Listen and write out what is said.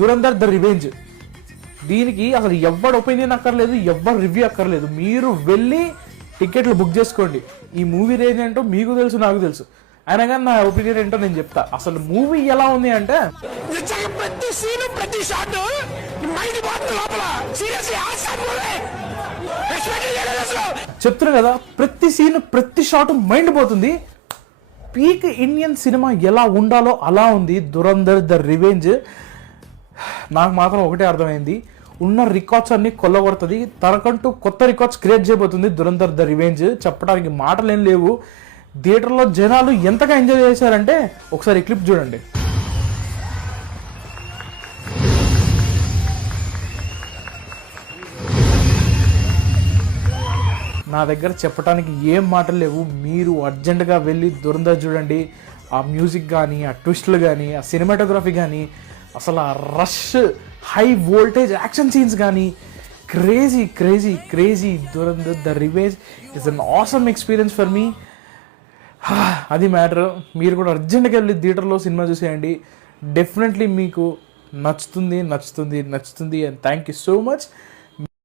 Dhurandhar the revenge. దీనికి అసలు ఎవరి ఒపీనియన్ అక్కర్లేదు, ఎవరు రివ్యూ అక్కర్లేదు. మీరు వెళ్ళి టికెట్లు బుక్ చేసుకోండి. ఈ మూవీ రేంజ్ ఏంటో మీకు తెలుసు, నాకు తెలుసు. అయినా కానీ నా ఒపీనియన్ ఏంటో నేను చెప్తా. అసలు మూవీ ఎలా ఉంది అంటే చెప్తున్నా కదా, ప్రతి సీన్ ప్రతి షాట్ మైండ్ పోతుంది. పీక్ ఇండియన్ సినిమా ఎలా ఉండాలో అలా ఉంది దురంధర్ ద రివెంజ్. నాకు మాత్రం ఒకటే అర్థమైంది, ఉన్న రికార్డ్స్ అన్ని కొల్లగొడుతుంది, తనకంటూ కొత్త రికార్డ్స్ క్రియేట్ చేయబోతుంది దురంధర్ ద రివెంజ్. చెప్పడానికి మాటలు ఏం లేవు. థియేటర్లో జనాలు ఎంతగా ఎంజాయ్ చేశారంటే ఒకసారి క్లిప్ చూడండి. నా దగ్గర చెప్పడానికి ఏం మాటలు లేవు. మీరు అర్జెంటుగా వెళ్ళి దురంధర్ చూడండి. ఆ మ్యూజిక్ కానీ, ఆ ట్విస్ట్లు కానీ, ఆ సినిమాటోగ్రఫీ కానీ, అసలు ఆ rush high voltage action scenes కానీ, crazy crazy crazy. Dhurandhar the revenge is an awesome experience for me. అది మ్యాటర్. మీరు కూడా అర్జెంట్గా వెళ్ళి థియేటర్లో సినిమా చూసేయండి. డెఫినెట్లీ మీకు నచ్చుతుంది నచ్చుతుంది నచ్చుతుంది. And thank you so much.